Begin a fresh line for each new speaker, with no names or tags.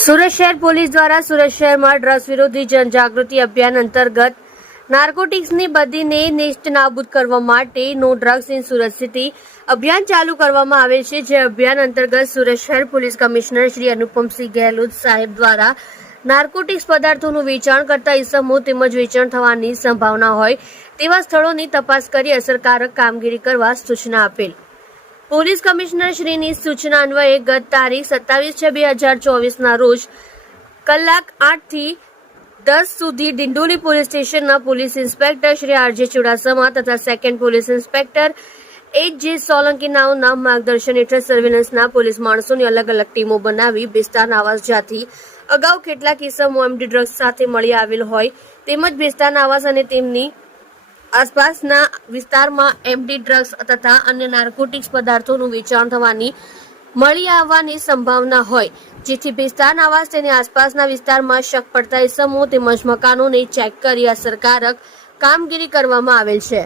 સુરત શહેર પોલીસ દ્વારા સુરત શહેરમાં ડ્રગ્સ વિરોધી જનજાગૃતિ અભિયાન અંતર્ગત નાર્કોટિક્સની બદીને નિષ્ઠ નાબૂદ કરવા માટે no drugs in Surat city અભિયાન ચાલુ કરવામાં આવે છે, જે અભિયાન અંતર્ગત સુરત શહેર પોલીસ કમિશનર શ્રી અનુપમસિંહ ગેહલોત સાહેબ દ્વારા નાર્કોટિક્સ પદાર્થોનું વેચાણ કરતા ઇસમો તેમજ વેચાણ થવાની સંભાવના હોય તેવા સ્થળોની તપાસ કરી અસરકારક કામગીરી કરવા સૂચના આપેલ. પોલીસ કમિશનર શ્રીની સૂચના અન્વયે ગત તારીખ સત્તાવીસ છ બે હજાર ચોવીસના રોજ કલાક આઠથી દસ સુધી ડિંડોલી પોલીસ સ્ટેશનના police inspector Shri R J Chudasama તથા સેકન્ડ પોલીસ ઇન્સ્પેક્ટર એચ જે સોલંકી નાઓના માર્ગદર્શન હેઠળ સર્વેલન્સના પોલીસ માણસોની અલગ અલગ ટીમો બનાવી બેસ્તાન આવાસ જ્યાંથી અગાઉ કેટલાક કિસ્સામાં એમડી ડ્રગ્સ સાથે મળી આવેલ હોય તેમજ બેસ્તાન આવાસ અને તેમની આસપાસના વિસ્તારમાં એમડી ડ્રગ્સ તથા અન્ય નાર્કોટિક્સ પદાર્થોનું વેચાણ થવાની મળી આવવાની સંભાવના હોય. જેથી વિસ્તાર આવાસ તેની આસપાસના વિસ્તારમાં શક પડતા ઇસમો તેમજ મકાનોને ચેક કરી અસરકારક કામગીરી કરવામાં આવેલ છે.